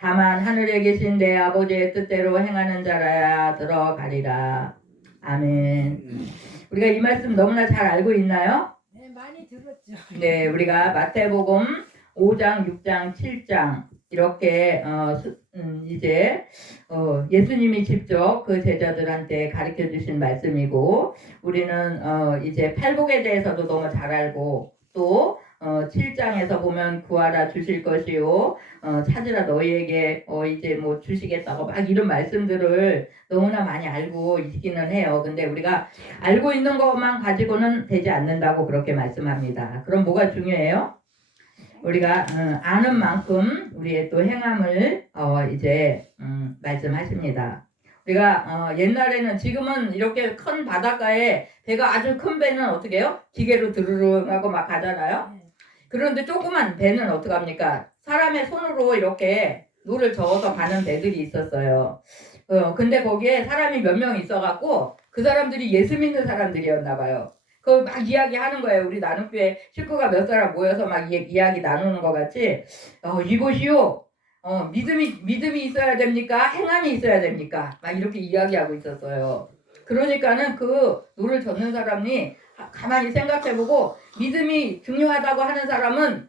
다만 하늘에 계신 내 아버지의 뜻대로 행하는 자라야 들어가리라. 아멘. 우리가 이 말씀 너무나 잘 알고 있나요? 네, 많이 들었죠. 네, 우리가 마태복음 5장, 6장, 7장 이렇게 이제 예수님이 직접 그 제자들한테 가르쳐 주신 말씀이고, 우리는 이제 팔복에 대해서도 너무 잘 알고, 또 7장에서 보면 구하라 주실 것이요 찾으라 너희에게 이제 뭐 주시겠다고 막 이런 말씀들을 너무나 많이 알고 있기는 해요. 근데 우리가 알고 있는 것만 가지고는 되지 않는다고 그렇게 말씀합니다. 그럼 뭐가 중요해요? 우리가 아는 만큼 우리의 또 행함을 이제 말씀하십니다. 우리가 옛날에는, 지금은 이렇게 큰 바닷가에 배가 아주 큰 배는 어떻게 해요? 기계로 드르륵 하고 막 가잖아요. 그런데 조그만 배는 어떡합니까? 사람의 손으로 이렇게 노를 저어서 가는 배들이 있었어요. 근데 거기에 사람이 몇 명 있어갖고 그 사람들이 예수 믿는 사람들이었나 봐요. 그걸 막 이야기하는 거예요. 우리 나눔교회 식구가 몇 사람 모여서 막 이야기 나누는 것 같이, 이곳이요, 믿음이 있어야 됩니까? 행함이 있어야 됩니까? 막 이렇게 이야기하고 있었어요. 그러니까는 그 노를 젓는 사람이 가만히 생각해보고, 믿음이 중요하다고 하는 사람은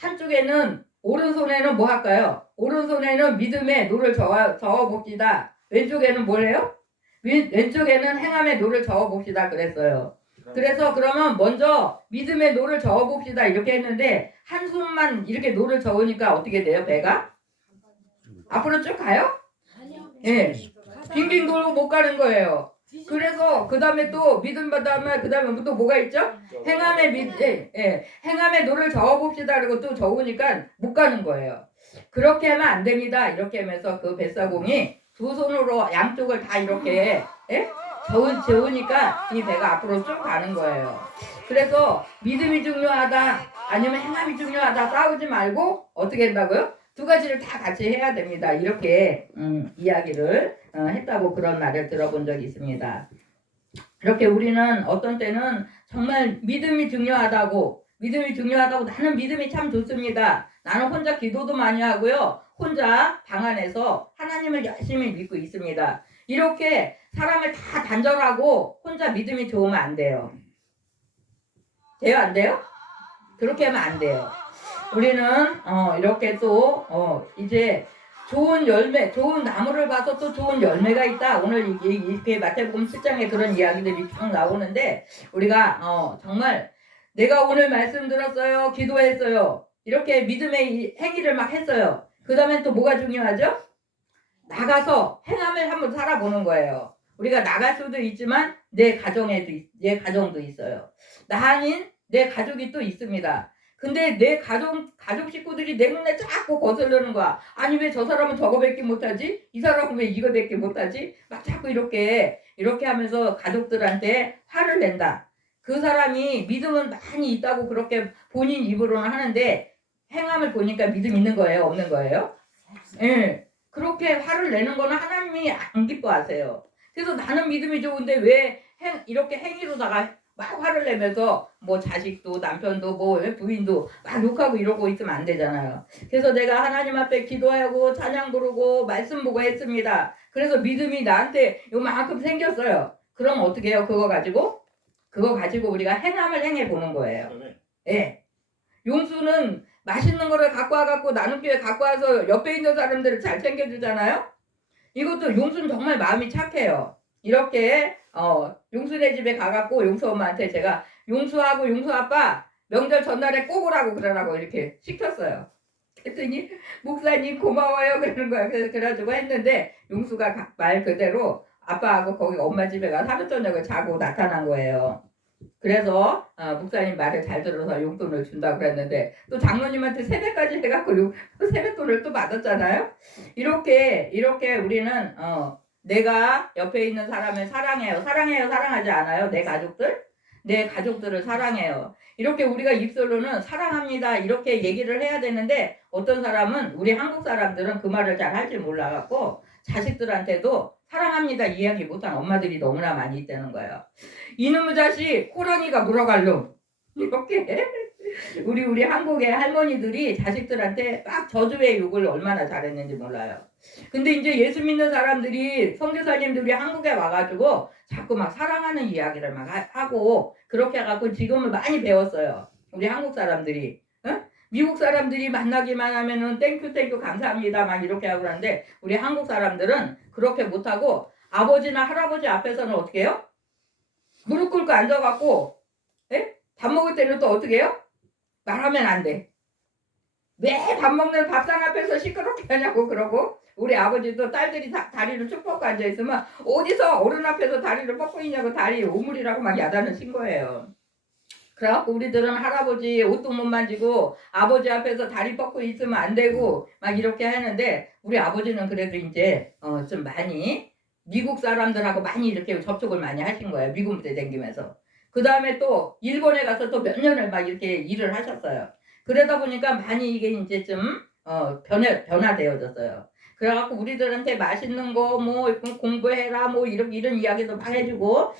한쪽에는, 오른손에는 뭐 할까요? 오른손에는 믿음의 노를 저어봅시다. 왼쪽에는 뭘 해요? 왼쪽에는 행함의 노를 저어봅시다 그랬어요. 그래서 그러면 먼저 믿음의 노를 저어봅시다 이렇게 했는데, 한 손만 이렇게 노를 저으니까 어떻게 돼요? 배가? 앞으로 쭉 가요? 아니요. 예. 빙빙 돌고 못 가는 거예요. 그래서 그 다음에 또 믿음 받으면 그 다음에 또 뭐가 있죠? 행함의 노를 저어봅시다. 그리고 또 저으니까 못 가는 거예요. 그렇게 하면 안 됩니다. 이렇게 하면서 그 뱃사공이 두 손으로 양쪽을 다 이렇게 저으니까 이 배가 앞으로 쭉 가는 거예요. 그래서 믿음이 중요하다 아니면 행함이 중요하다 싸우지 말고 어떻게 한다고요? 두 가지를 다 같이 해야 됩니다. 이렇게 이야기를 했다고 그런 말을 들어본 적이 있습니다. 이렇게 우리는 어떤 때는 정말 믿음이 중요하다고 나는 믿음이 참 좋습니다. 나는 혼자 기도도 많이 하고요. 혼자 방 안에서 하나님을 열심히 믿고 있습니다. 이렇게 사람을 다 단절하고 혼자 믿음이 좋으면 안 돼요. 돼요? 안 돼요? 그렇게 하면 안 돼요. 우리는 이렇게 또 이제 좋은 열매, 좋은 나무를 봐서 또 좋은 열매가 있다. 오늘 이렇게 마태복음 7장에 그런 이야기들이 쭉 나오는데, 우리가 정말 내가 오늘 말씀 들었어요, 기도했어요, 이렇게 믿음의 행위를 막 했어요. 그 다음에 또 뭐가 중요하죠? 나가서 행함을 한번 살아보는 거예요. 우리가 나갈 수도 있지만 내 가정도 있어요. 나 아닌 내 가족이 또 있습니다. 근데 내 가족 식구들이 내 눈에 자꾸 거슬리는 거야. 아니 왜 저 사람은 저거밖에 못하지? 이 사람은 왜 이거밖에 못하지? 막 자꾸 이렇게 하면서 가족들한테 화를 낸다. 그 사람이 믿음은 많이 있다고 그렇게 본인 입으로는 하는데, 행함을 보니까 믿음 있는 거예요? 없는 거예요? 예. 그렇게 화를 내는 거는 하나님이 안 기뻐하세요. 그래서 나는 믿음이 좋은데 왜 이렇게 행위로다가 막 화를 내면서 뭐 자식도 남편도 뭐 부인도 막 욕하고 이러고 있으면 안 되잖아요. 그래서 내가 하나님 앞에 기도하고 찬양 부르고 말씀 보고 했습니다. 그래서 믿음이 나한테 요만큼 생겼어요. 그럼 어떻게 해요? 그거 가지고 우리가 행함을 행해 보는 거예요. 예. 용수는 맛있는 거를 갖고 와갖고 나눔교회 갖고 와서 옆에 있는 사람들을 잘 챙겨주잖아요. 이것도 용수는 정말 마음이 착해요. 이렇게 용수네 집에 가갖고 용수 엄마한테 제가 용수하고 용수 아빠 명절 전날에 꼭 오라고 그러라고 이렇게 시켰어요. 그랬더니 목사님 고마워요 그러는 거예요. 그래가지고 했는데 용수가 말 그대로 아빠하고 거기 엄마 집에 가서 하루 저녁을 자고 나타난 거예요. 그래서 목사님 말을 잘 들어서 용돈을 준다고 그랬는데, 또 장로님한테 세배까지 해갖고 세뱃돈을 또 받았잖아요. 이렇게 우리는 내가 옆에 있는 사람을 사랑해요, 사랑하지 않아요? 내 가족들을 사랑해요. 이렇게 우리가 입술로는 사랑합니다 이렇게 얘기를 해야 되는데, 어떤 사람은, 우리 한국 사람들은 그 말을 잘 할 줄 몰라갖고 자식들한테도 사랑합니다 이야기 못한 엄마들이 너무나 많이 있다는 거예요. 이놈의 자식 호랑이가 물어갈 놈 이렇게 우리 한국의 할머니들이 자식들한테 막 저주의 욕을 얼마나 잘했는지 몰라요. 근데 이제 예수 믿는 사람들이 선교사님들이 한국에 와가지고 자꾸 막 사랑하는 이야기를 막 하고 그렇게 해갖고 지금은 많이 배웠어요. 우리 한국 사람들이. 어? 미국 사람들이 만나기만 하면은 땡큐 감사합니다 막 이렇게 하고 그러는데 우리 한국 사람들은 그렇게 못하고 아버지나 할아버지 앞에서는 어떻게 해요? 무릎 꿇고 앉아갖고 예? 밥 먹을 때는 또 어떻게 해요? 말하면 안 돼. 왜 밥 먹는 밥상 앞에서 시끄럽게 하냐고 그러고 우리 아버지도 딸들이 다리를 쭉 뻗고 앉아있으면 어디서 어른 앞에서 다리를 뻗고 있냐고 다리 오물이라고 막 야단을 친 거예요. 그래갖고 우리들은 할아버지 옷도 못 만지고 아버지 앞에서 다리 뻗고 있으면 안 되고 막 이렇게 하는데 우리 아버지는 그래도 이제 좀 많이 미국 사람들하고 많이 이렇게 접촉을 많이 하신 거예요. 미국 무대 다니면서. 그 다음에 또 일본에 가서 또 몇 년을 막 이렇게 일을 하셨어요. 그러다 보니까 많이 이게 이제 좀 변화되어졌어요. 그래갖고 우리들한테 맛있는 거 뭐 공부해라 뭐 이런 이야기도 막 해주고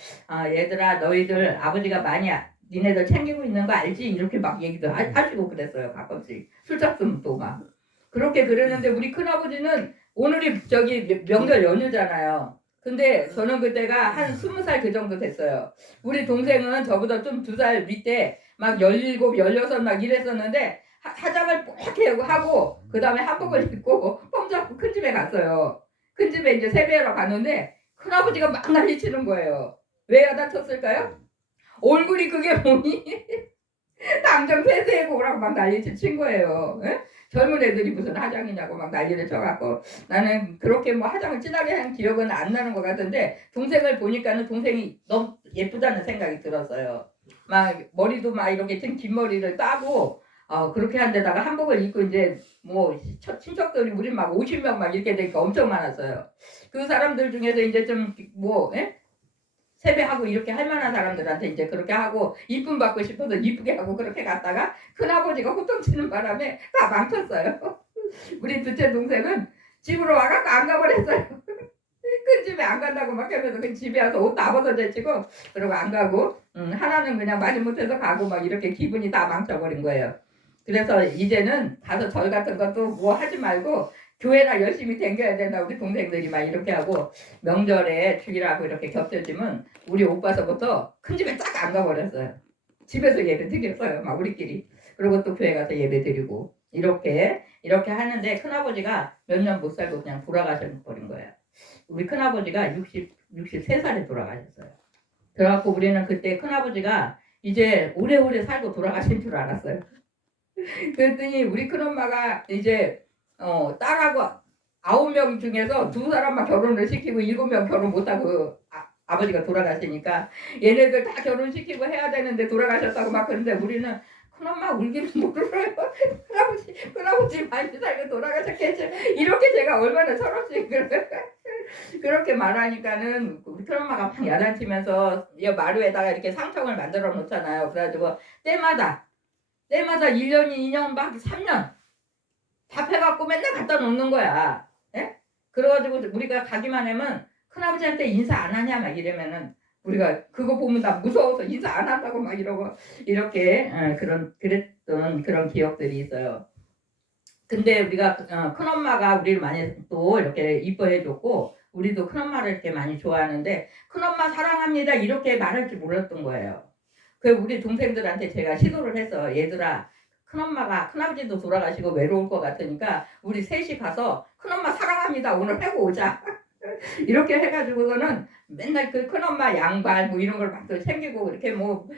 얘들아 너희들 아버지가 많이 니네들 챙기고 있는 거 알지? 이렇게 막 얘기도 하시고 그랬어요. 가끔씩 술 잡수면 또 막 그렇게 그랬는데 우리 큰아버지는 오늘이 저기 명절 연휴잖아요. 근데 저는 그때가 한 20살 그 정도 됐어요. 우리 동생은 저보다 좀 2살 밑에 막 17, 16 막 이랬었는데 화장을 뽀얗게 하고 그 다음에 한복을 입고 폼 잡고 큰 집에 갔어요. 큰 집에 이제 세배하러 갔는데 큰아버지가 막 난리치는 거예요. 왜 야단쳤을까요? 얼굴이 그게 뭐니? 당장 폐쇄해고 오라고 막 난리친 거예요. 에? 젊은 애들이 무슨 화장이냐고 막 난리를 쳐갖고 나는 그렇게 뭐 화장을 진하게 한 기억은 안 나는 것 같은데 동생을 보니까는 동생이 너무 예쁘다는 생각이 들었어요. 막 머리도 막 이렇게 긴 머리를 따고 그렇게 한 데다가 한복을 입고 이제 뭐 친척들이 우리 막 50명 막 이렇게 되니까 엄청 많았어요. 그 사람들 중에서 이제 좀 뭐 세배하고 이렇게 할 만한 사람들한테 이제 그렇게 하고 이쁨 받고 싶어서 이쁘게 하고 그렇게 갔다가 큰아버지가 호통치는 바람에 다 망쳤어요. 우리 둘째 동생은 집으로 와갖고 안 가버렸어요. 큰 집에 안 간다고 막 하면서 그 집에 와서 옷 다 벗어제치고 그러고 안 가고 하나는 그냥 마지못해서 가고 막 이렇게 기분이 다 망쳐버린 거예요. 그래서 이제는 가서 절 같은 것도 뭐 하지 말고 교회나 열심히 댕겨야 된다 우리 동생들이 막 이렇게 하고 명절에 주일하고 이렇게 겹쳐지면 우리 오빠서부터 큰 집에 딱 안 가버렸어요. 집에서 예배 드렸어요 막 우리끼리. 그리고 또 교회 가서 예배 드리고 이렇게 하는데 큰아버지가 몇 년 못 살고 그냥 돌아가셔버린 거예요. 우리 큰아버지가 63살에 돌아가셨어요. 그래갖고 우리는 그때 큰아버지가 이제 오래오래 살고 돌아가신 줄 알았어요. 그랬더니 우리 큰엄마가 이제 딸하고 9명 중에서 2사람만 결혼을 시키고 7명 결혼 못하고 아버지가 돌아가시니까 얘네들 다 결혼시키고 해야 되는데 돌아가셨다고 막 그러는데 우리는 큰엄마 울기는 못 울어요. 큰아버지 많이 살고 돌아가셨겠지. 이렇게 제가 얼마나 철없이 그렇게 말하니까는 우리 큰엄마가 막 야단치면서 이 마루에다가 이렇게 상청을 만들어 놓잖아요. 그래가지고 때마다 1년, 2년, 막 3년 답해갖고 맨날 갖다 놓는 거야. 예? 그래가지고 우리가 가기만 하면 큰아버지한테 인사 안 하냐 막 이러면은 우리가 그거 보면 다 무서워서 인사 안 한다고 막 이러고 이렇게 그랬던 그런 기억들이 있어요. 근데 우리가 큰엄마가 우리를 많이 또 이렇게 이뻐해줬고 우리도 큰엄마를 이렇게 많이 좋아하는데 큰엄마 사랑합니다 이렇게 말할 줄 몰랐던 거예요. 그 우리 동생들한테 제가 시도를 해서 얘들아 큰아버지도 돌아가시고 외로울 것 같으니까 우리 셋이 가서 큰엄마 사랑합니다 오늘 하고 오자. 이렇게 해가지고서는 맨날 그 큰엄마 양발 뭐 이런 걸 막 챙기고 이렇게 뭐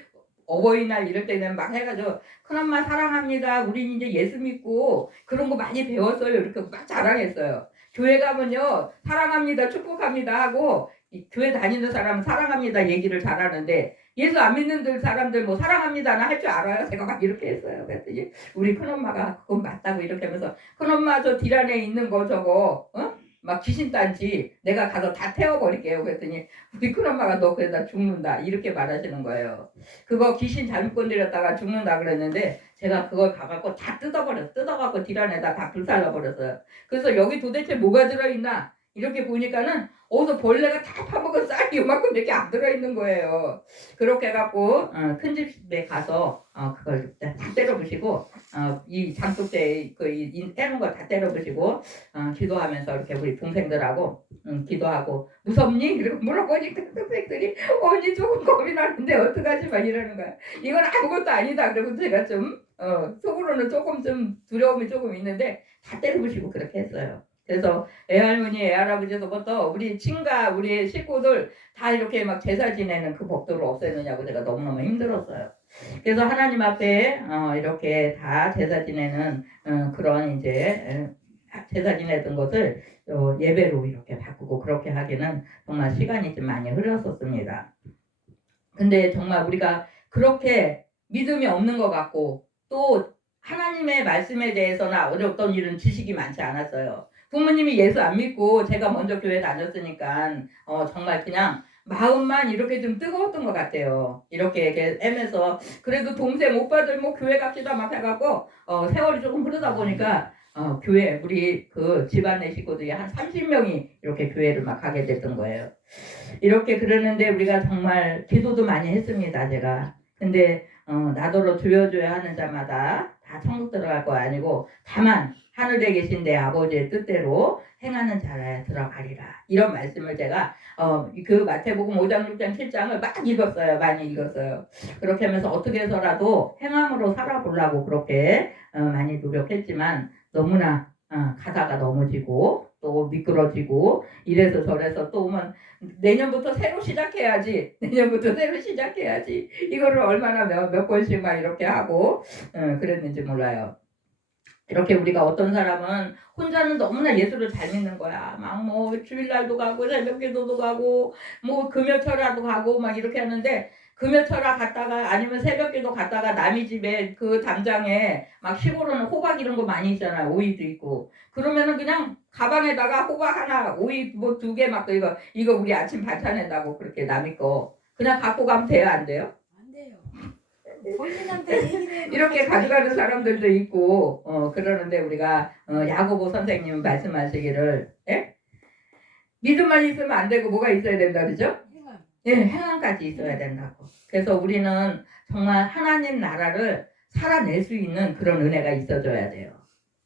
어버이날 이럴 때는 막 해가지고 큰엄마 사랑합니다 우리 이제 예수 믿고 그런 거 많이 배웠어요 이렇게 막 자랑했어요. 교회 가면요 사랑합니다 축복합니다 하고 교회 다니는 사람은 사랑합니다 얘기를 잘하는데 예수 안 믿는 사람들 뭐 사랑합니다나 할 줄 알아요? 제가 막 이렇게 했어요. 그랬더니 우리 큰엄마가 그건 맞다고 이렇게 하면서 큰엄마 저 딜 안에 있는 거 저거 막 귀신단지 내가 가서 다 태워버릴게요. 그랬더니 우리 큰엄마가 너 그러다 죽는다 이렇게 말하시는 거예요. 그거 귀신 잘못 건드렸다가 죽는다 그랬는데 제가 그걸 가갖고 다 뜯어갖고 딜 안에다 다 불살라버렸어요. 그래서 여기 도대체 뭐가 들어있나 이렇게 보니까는 어디서 벌레가 다 파먹은 쌀이 요만큼밖에 안 들어있는 거예요. 그렇게 해갖고 큰 집에 가서 그걸 다 때려 부시고 이 장독대 해놓은 걸 다 때려 부시고 기도하면서 이렇게 우리 동생들하고 기도하고 무섭니? 이러고 물어보니까 동생들이 언니 조금 겁이 나는데 어떡하지? 막 이러는 거야. 이건 아무것도 아니다. 그리고 제가 좀 속으로는 조금 좀 두려움이 조금 있는데 다 때려 부시고 그렇게 했어요. 그래서 애할머니, 애할아버지서부터 우리 친가, 우리 식구들 다 이렇게 막 제사 지내는 그 법도를 없애느냐고 제가 너무너무 힘들었어요. 그래서 하나님 앞에 이렇게 다 제사 지내는 그런 이제 제사 지내던 것을 예배로 이렇게 바꾸고 그렇게 하기는 정말 시간이 좀 많이 흘렀었습니다. 근데 정말 우리가 그렇게 믿음이 없는 것 같고 또 하나님의 말씀에 대해서나 어떤 일은 지식이 많지 않았어요. 부모님이 예수 안 믿고 제가 먼저 교회 다녔으니까 정말 그냥 마음만 이렇게 좀 뜨거웠던 것 같아요. 이렇게 애매서 그래도 동생 오빠들 뭐 교회 갑시다 막 해갖고 세월이 조금 흐르다 보니까 교회 우리 그 집안의 식구들이 한 30명이 이렇게 교회를 막 가게 됐던 거예요. 이렇게 그러는데 우리가 정말 기도도 많이 했습니다. 제가 근데 나더러 주여줘야 하는 자마다 다 천국 들어갈 거 아니고 다만 하늘에 계신 내 아버지의 뜻대로 행하는 자라야 들어가리라. 이런 말씀을 제가 그 마태복음 5장, 6장, 7장을 막 읽었어요. 많이 읽었어요. 그렇게 하면서 어떻게 해서라도 행함으로 살아보려고 그렇게 많이 노력했지만 너무나 가다가 넘어지고 또 미끄러지고 이래서 저래서 또 오면 내년부터 새로 시작해야지. 내년부터 새로 시작해야지. 이거를 얼마나 몇 번씩 막 이렇게 하고 그랬는지 몰라요. 이렇게 우리가 어떤 사람은 혼자는 너무나 예수를 잘 믿는 거야. 막 뭐 주일날도 가고 새벽기도도 가고 뭐 금요철화도 가고 막 이렇게 하는데 금요철화 갔다가 아니면 새벽기도 갔다가 남의 집에 그 담장에 막 시골은 호박 이런 거 많이 있잖아요. 오이도 있고 그러면은 그냥 가방에다가 호박 하나 오이 뭐 2개 막 이거 우리 아침 반찬에다고 그렇게 남의 거 그냥 갖고 가면 돼요 안 돼요? 안 돼요. 본인한테 얘기를 해. 이렇게 가져가는 사람들도 있고 그러는데 우리가 야고보 선생님 말씀하시기를 예? 믿음만 있으면 안 되고 뭐가 있어야 된다 그러죠? 예, 행함까지 있어야 된다고. 그래서 우리는 정말 하나님 나라를 살아낼 수 있는 그런 은혜가 있어줘야 돼요.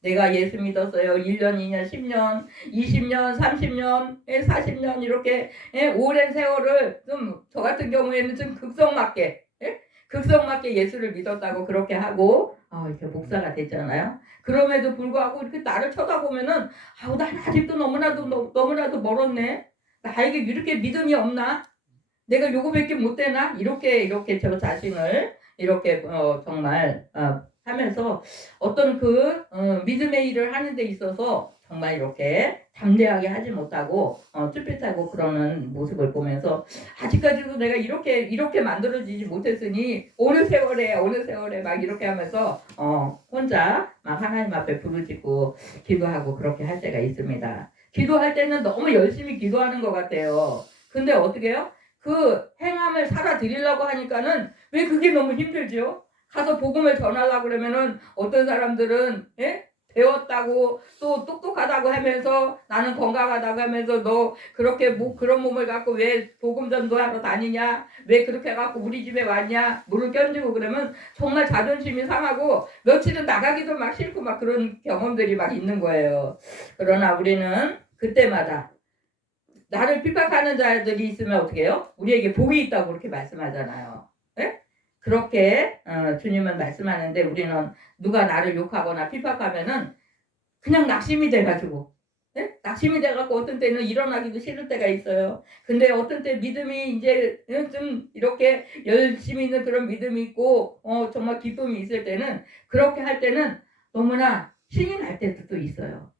내가 예수 믿었어요. 1년, 2년, 10년, 20년, 30년, 40년 이렇게 오랜 세월을 좀 저 같은 경우에는 좀 극성맞게 극성맞게 예수를 믿었다고 그렇게 하고 이렇게 목사가 됐잖아요. 그럼에도 불구하고 이렇게 나를 쳐다보면은 난 아직도 너무나도 멀었네. 나에게 이렇게 믿음이 없나? 내가 요거밖에 못 되나? 이렇게 저 자신을 이렇게 정말 하면서 어떤 그 믿음의 일을 하는 데 있어서 정말 이렇게 담대하게 하지 못하고 쭈삣하고 그러는 모습을 보면서 아직까지도 내가 이렇게 만들어지지 못했으니 어느 세월에 막 이렇게 하면서 혼자 막 하나님 앞에 부르짖고 기도하고 그렇게 할 때가 있습니다. 기도할 때는 너무 열심히 기도하는 것 같아요. 근데 어떻게 해요? 그 행함을 살아드리려고 하니까는 왜 그게 너무 힘들죠? 가서 복음을 전하려고 그러면은 어떤 사람들은 배웠다고 또 똑똑하다고 하면서 나는 건강하다고 하면서 너 그렇게 그런 몸을 갖고 왜 복음 전도하러 다니냐? 왜 그렇게 해갖고 우리 집에 왔냐? 물을 껴주고 그러면 정말 자존심이 상하고 며칠은 나가기도 막 싫고 막 그런 경험들이 막 있는 거예요. 그러나 우리는 그때마다 나를 핍박하는 자들이 있으면 어떻게 해요? 우리에게 복이 있다고 그렇게 말씀하잖아요. 네? 그렇게 주님은 말씀하는데 우리는 누가 나를 욕하거나 핍박하면은 그냥 낙심이 돼가지고 네? 낙심이 돼갖고 어떤 때는 일어나기도 싫을 때가 있어요. 근데 어떤 때 믿음이 이제 좀 이렇게 열심히 있는 그런 믿음이 있고 정말 기쁨이 있을 때는 그렇게 할 때는 너무나 신이 날 때도 있어요.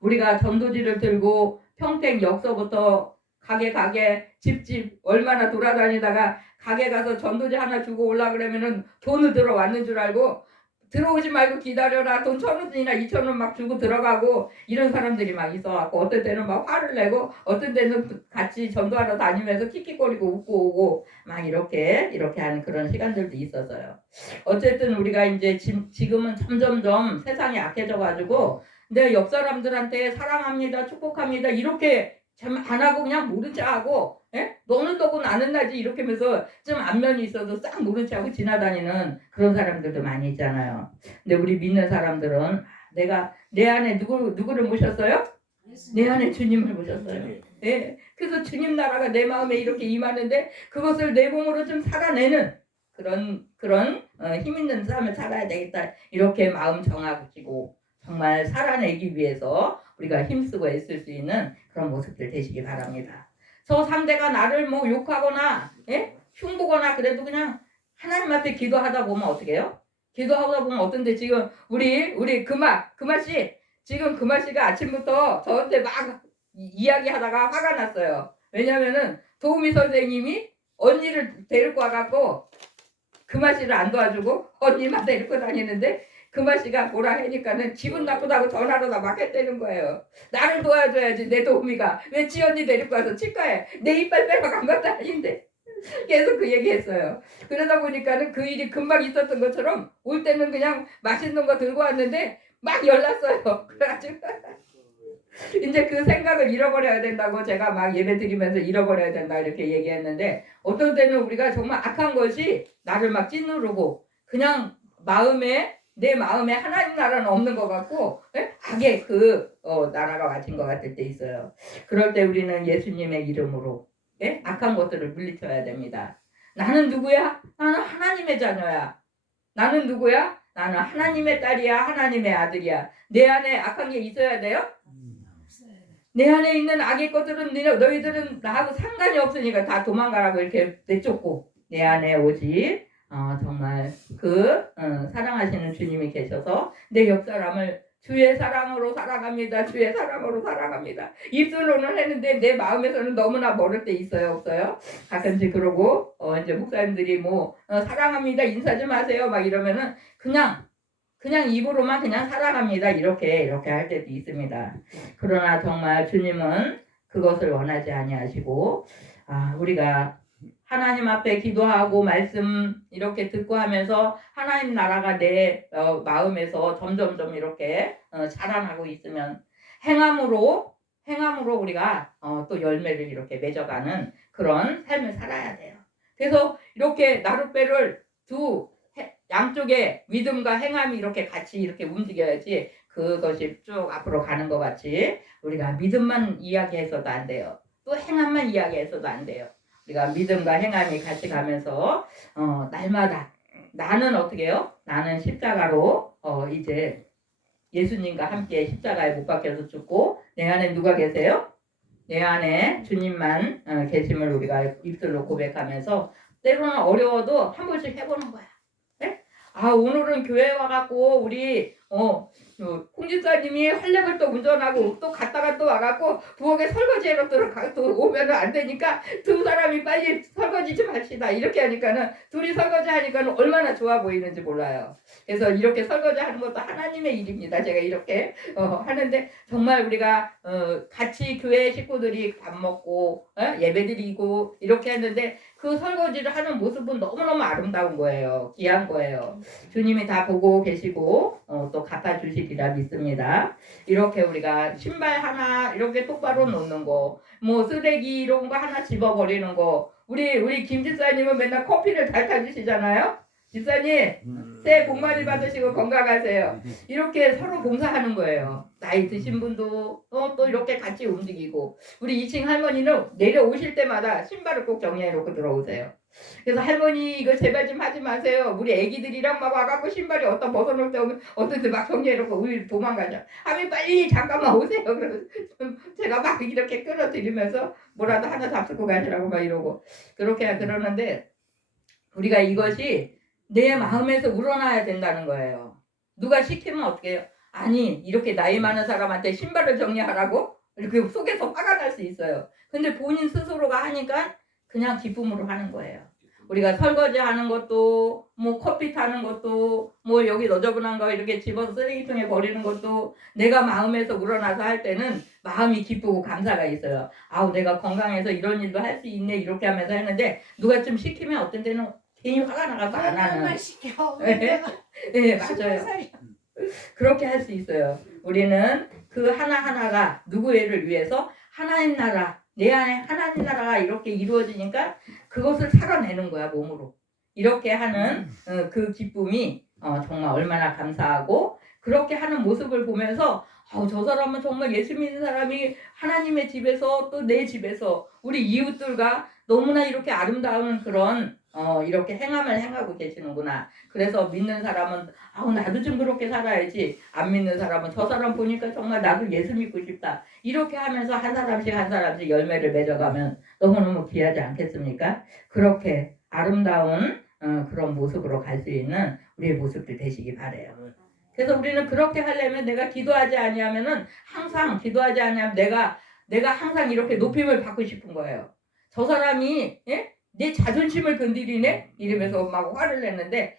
우리가 전도지를 들고 평택 역서부터 가게 집집 얼마나 돌아다니다가 가게 가서 전도지 하나 주고 올라 그러면은 돈을 들어왔는 줄 알고 들어오지 말고 기다려라 돈 1,000원이나 2,000원 막 주고 들어가고 이런 사람들이 막 있어갖고 어떤 때는 막 화를 내고 어떤 때는 같이 전도하러 다니면서 킥킥거리고 웃고 오고 막 이렇게 하는 그런 시간들도 있었어요. 어쨌든 우리가 이제 지금은 점점점 세상이 악해져가지고 내 옆 사람들한테 사랑합니다, 축복합니다 이렇게 참 안 하고 그냥 모른 척하고 너는 떠고 나는 나지 이렇게 하면서 좀 안면이 있어도 싹 모른 척하고 지나다니는 그런 사람들도 많이 있잖아요. 근데 우리 믿는 사람들은 내가 내 안에 누구를 모셨어요? 내 안에 주님을 모셨어요. 네. 그래서 주님 나라가 내 마음에 이렇게 임하는데 그것을 내 몸으로 좀 살아내는 그런 힘 있는 삶을 살아야 되겠다 이렇게 마음 정하고 정말 살아내기 위해서 우리가 힘쓰고 애쓸 수 있는 그런 모습들 되시기 바랍니다. 저 상대가 나를 뭐 욕하거나 흉보거나 그래도 그냥 하나님 앞에 기도하다 보면 어떻게 해요? 기도하다 보면 어떤데 지금 우리 금아씨 지금 금아씨가 아침부터 저한테 막 이야기하다가 화가 났어요. 왜냐면은 도우미 선생님이 언니를 데리고 와갖고 금아씨를 안 도와주고 언니만 데리고 다니는데 금아씨가 뭐라 하니까는 기분 나쁘다고 전화로 다 막 했다는 거예요. 나를 도와줘야지 내 도우미가 왜 지 언니 데리고 와서 치과에 내 이빨 빼러간 것도 아닌데 계속 그 얘기했어요. 그러다 보니까는 그 일이 금방 있었던 것처럼 올 때는 그냥 맛있는 거 들고 왔는데 막 열났어요. 그래가지고 이제 그 생각을 잃어버려야 된다고 제가 막 예배 드리면서 잃어버려야 된다 이렇게 얘기했는데 어떤 때는 우리가 정말 악한 것이 나를 막 찌누르고 그냥 내 마음에 하나님 나라는 없는 것 같고 악의 나라가 와진 것 같을 때 있어요. 그럴 때 우리는 예수님의 이름으로 악한 것들을 물리쳐야 됩니다. 나는 누구야? 나는 하나님의 자녀야. 나는 누구야? 나는 하나님의 딸이야. 하나님의 아들이야. 내 안에 악한 게 있어야 돼요? 내 안에 있는 악의 것들은 너희들은 나하고 상관이 없으니까 다 도망가라고 이렇게 내쫓고 내 안에 오직 정말 사랑하시는 주님이 계셔서 내 옆 사람을 주의 사랑으로 사랑합니다. 주의 사랑으로 사랑합니다. 입술로는 했는데 내 마음에서는 너무나 멀을 때 있어요, 없어요? 가끔씩 그러고 이제 목사님들이 사랑합니다 인사 좀 하세요 막 이러면은 그냥 입으로만 그냥 사랑합니다 이렇게 할 때도 있습니다. 그러나 정말 주님은 그것을 원하지 아니하시고 우리가 하나님 앞에 기도하고 말씀 이렇게 듣고 하면서 하나님 나라가 내 마음에서 점점점 이렇게 자라나고 있으면 행함으로 우리가 또 열매를 이렇게 맺어가는 그런 삶을 살아야 돼요. 그래서 이렇게 나룻배를 양쪽에 믿음과 행함이 이렇게 같이 이렇게 움직여야지 그것이 쭉 앞으로 가는 것 같이 우리가 믿음만 이야기해서도 안 돼요. 또 행함만 이야기해서도 안 돼요. 우리가 믿음과 행함이 같이 가면서 날마다 나는 어떻게 해요? 나는 십자가로 이제 예수님과 함께 십자가에 못 박혀서 죽고 내 안에 누가 계세요? 내 안에 주님만 계심을 우리가 입술로 고백하면서 때로는 어려워도 한 번씩 해보는 거야. 오늘은 교회 와갖고 우리 홍 집사님이 활력을 또 운전하고 또 갔다가 또 와갖고 부엌에 설거지해로 또 오면은 안 되니까 두 사람이 빨리 설거지 좀 합시다 이렇게 하니까는 둘이 설거지 하니까는 얼마나 좋아 보이는지 몰라요. 그래서 이렇게 설거지 하는 것도 하나님의 일입니다. 제가 이렇게 하는데 정말 우리가 같이 교회 식구들이 밥 먹고 예배드리고 이렇게 했는데 그 설거지를 하는 모습은 너무너무 아름다운 거예요. 귀한 거예요. 주님이 다 보고 계시고 또 갚아주시리라 믿습니다. 이렇게 우리가 신발 하나 이렇게 똑바로 놓는 거, 쓰레기 이런 거 하나 집어버리는 거. 우리 김 집사님은 맨날 커피를 잘 타주시잖아요. 집사님 새해 복 많이 받으시고 건강하세요. 이렇게 서로 봉사하는 거예요. 나이 드신 분도 또 이렇게 같이 움직이고 우리 2층 할머니는 내려오실 때마다 신발을 꼭 정리해 놓고 들어오세요. 그래서 할머니 이거 제발 좀 하지 마세요. 우리 애기들이랑 막 와갖고 신발이 어떤 벗어놓을 때 오면 어떤 때 막 정리해 놓고 우리 도망가죠. 하면 빨리 잠깐만 오세요. 그래서 제가 막 이렇게 끌어들이면서 뭐라도 하나 잡수고 가시라고 막 이러고 그러는데 우리가 이것이 내 마음에서 우러나야 된다는 거예요. 누가 시키면 어떻게 해요? 아니 이렇게 나이 많은 사람한테 신발을 정리하라고? 이렇게 속에서 화가 날 수 있어요. 근데 본인 스스로가 하니까 그냥 기쁨으로 하는 거예요. 우리가 설거지 하는 것도 커피 타는 것도 여기 너저분한 거 이렇게 집어서 쓰레기통에 버리는 것도 내가 마음에서 우러나서 할 때는 마음이 기쁘고 감사가 있어요. 내가 건강해서 이런 일도 할 수 있네 이렇게 하면서 했는데 누가 좀 시키면 어떤 때는 괜히 화가 나가서 안 하는. 시켜. 네, 맞아요. 그렇게 할 수 있어요. 우리는 그 하나하나가 누구를 위해서 하나님 나라, 내 안에 하나님 나라가 이렇게 이루어지니까 그것을 살아내는 거야, 몸으로. 이렇게 하는 그 기쁨이 정말 얼마나 감사하고, 그렇게 하는 모습을 보면서 저 사람은 정말 예수 믿는 사람이 하나님의 집에서 또 내 집에서 우리 이웃들과 너무나 이렇게 아름다운 그런 이렇게 행함을 행하고 계시는구나. 그래서 믿는 사람은 나도 좀 그렇게 살아야지. 안 믿는 사람은 저 사람 보니까 정말 나도 예수 믿고 싶다. 이렇게 하면서 한 사람씩 열매를 맺어가면 너무너무 귀하지 않겠습니까? 그렇게 아름다운 그런 모습으로 갈 수 있는 우리의 모습들 되시기 바라요. 그래서 우리는 그렇게 하려면 내가 기도하지 아니하면은 항상 기도하지 아니하면 내가 항상 이렇게 높임을 받고 싶은 거예요. 저 사람이 내 자존심을 건드리네 이러면서 막 화를 냈는데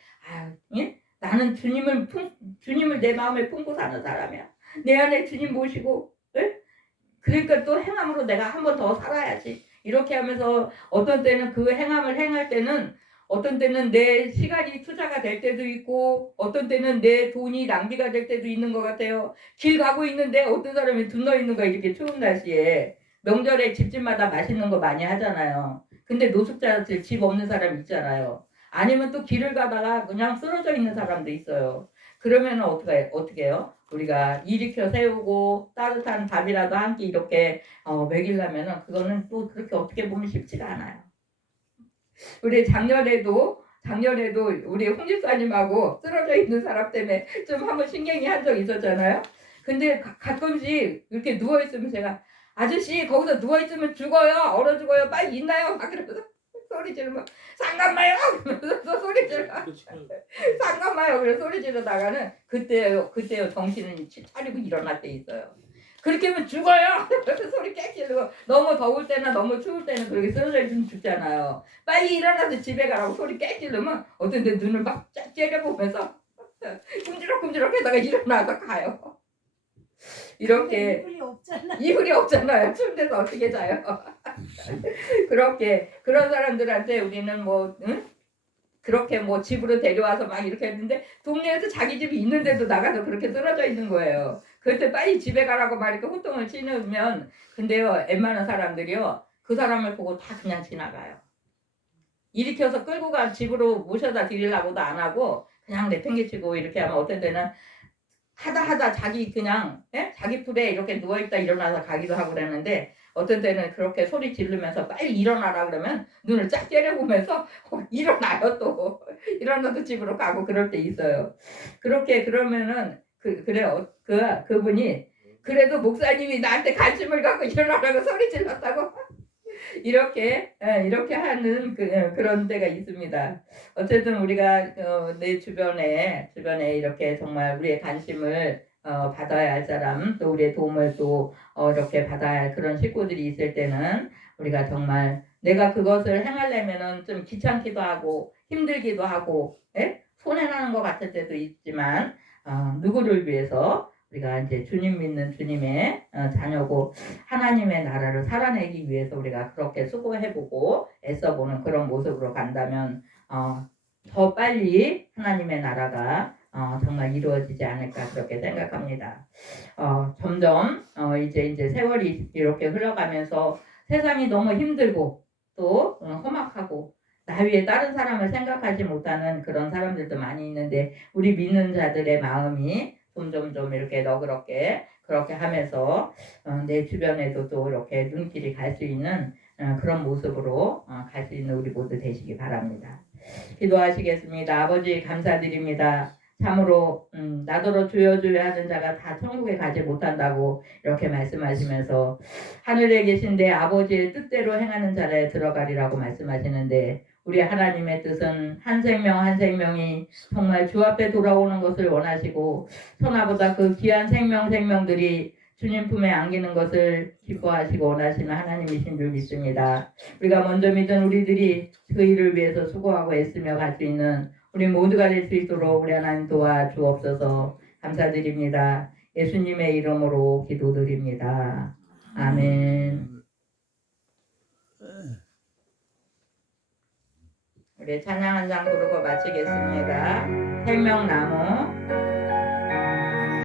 나는 주님을 내 마음에 품고 사는 사람이야. 내 안에 주님 모시고 그러니까 또 행함으로 내가 한 번 더 살아야지. 이렇게 하면서 어떤 때는 그 행함을 행할 때는 어떤 때는 내 시간이 투자가 될 때도 있고 어떤 때는 내 돈이 낭비가 될 때도 있는 것 같아요. 길 가고 있는데 어떤 사람이 들러 있는 거야. 이렇게 추운 날씨에. 명절에 집집마다 맛있는 거 많이 하잖아요. 근데 노숙자들 집 없는 사람 있잖아요. 아니면 또 길을 가다가 그냥 쓰러져 있는 사람도 있어요. 그러면 어떻게 해요? 우리가 일으켜 세우고 따뜻한 밥이라도 한 끼 이렇게 먹이려면은 그거는 또 그렇게 어떻게 보면 쉽지가 않아요. 우리 작년에도 우리 홍 집사님하고 쓰러져 있는 사람 때문에 좀 한번 신경이 한 적 있었잖아요. 근데 가끔씩 이렇게 누워 있으면 제가 아저씨 거기서 누워 있으면 죽어요. 얼어 죽어요. 빨리 있나요? 막 그러면서 소리 지르면 잠깐만요. 그러면서 소리 질러. 잠깐만요. 그래서 소리 지르다가는 그때요 정신을 차리고 일어날 때 있어요. 그렇게 하면 죽어요. 그래서 소리 깨 지르고 너무 더울 때나 너무 추울 때는 그렇게 쓰러져 있으면 죽잖아요. 빨리 일어나서 집에 가라고 소리 깨 지르면 어떤 데 눈을 막 쫙 째려보면서 끔지럭끔지럭 하다가 일어나서 가요. 이렇게 이불이 없잖아요. 추운 데서 어떻게 자요? 그렇게 그런 사람들한테 우리는 그렇게 집으로 데려와서 막 이렇게 했는데 동네에서 자기 집이 있는데도 나가서 그렇게 쓰러져 있는 거예요. 그때 빨리 집에 가라고 막 이렇게 호통을 치면 근데요 웬만한 사람들이요 그 사람을 보고 다 그냥 지나가요. 일으켜서 끌고 가 집으로 모셔다 드리려고도 안 하고 그냥 내팽개치고 이렇게 하면 어떤 때는 하다 자기 그냥 자기 풀에 이렇게 누워있다 일어나서 가기도 하고 그랬는데 어떤 때는 그렇게 소리 지르면서 빨리 일어나라 그러면 눈을 쫙 째려보면서 일어나요 또 일어나도 집으로 가고 그럴 때 있어요. 그렇게 그러면은 그래요 그분이 그래도 목사님이 나한테 관심을 갖고 일어나라고 소리 질렀다고 이렇게 하는 그런 때가 있습니다. 어쨌든 우리가 내 주변에 이렇게 정말 우리의 관심을 받아야 할 사람 또 우리의 도움을 또 이렇게 받아야 할 그런 식구들이 있을 때는 우리가 정말 내가 그것을 행하려면은 좀 귀찮기도 하고 힘들기도 하고 손해나는 것 같을 때도 있지만 누구를 위해서 우리가 이제 주님 믿는 주님의 자녀고 하나님의 나라를 살아내기 위해서 우리가 그렇게 수고해보고 애써보는 그런 모습으로 간다면 더 빨리 하나님의 나라가 정말 이루어지지 않을까 그렇게 생각합니다. 점점 이제 세월이 이렇게 흘러가면서 세상이 너무 힘들고 또 험악하고 나 위에 다른 사람을 생각하지 못하는 그런 사람들도 많이 있는데 우리 믿는 자들의 마음이 점점 이렇게 너그럽게 그렇게 하면서 내 주변에도 또 이렇게 눈길이 갈 수 있는 그런 모습으로 갈 수 있는 우리 모두 되시기 바랍니다. 기도하시겠습니다. 아버지 감사드립니다. 참으로 나더러 주여 주여 하는 자가 다 천국에 가지 못한다고 이렇게 말씀하시면서 하늘에 계신 내 아버지의 뜻대로 행하는 자라에 들어가리라고 말씀하시는데 우리 하나님의 뜻은 한 생명 한 생명이 정말 주 앞에 돌아오는 것을 원하시고 천하보다 그 귀한 생명들이 주님 품에 안기는 것을 기뻐하시고 원하시는 하나님이신 줄 믿습니다. 우리가 먼저 믿은 우리들이 그 일을 위해서 수고하고 애쓰며 갈 수 있는 우리 모두가 될 수 있도록 우리 하나님 도와주옵소서. 감사드립니다. 예수님의 이름으로 기도드립니다. 아멘. 우리 찬양 한 장 부르고 마치겠습니다. 생명나무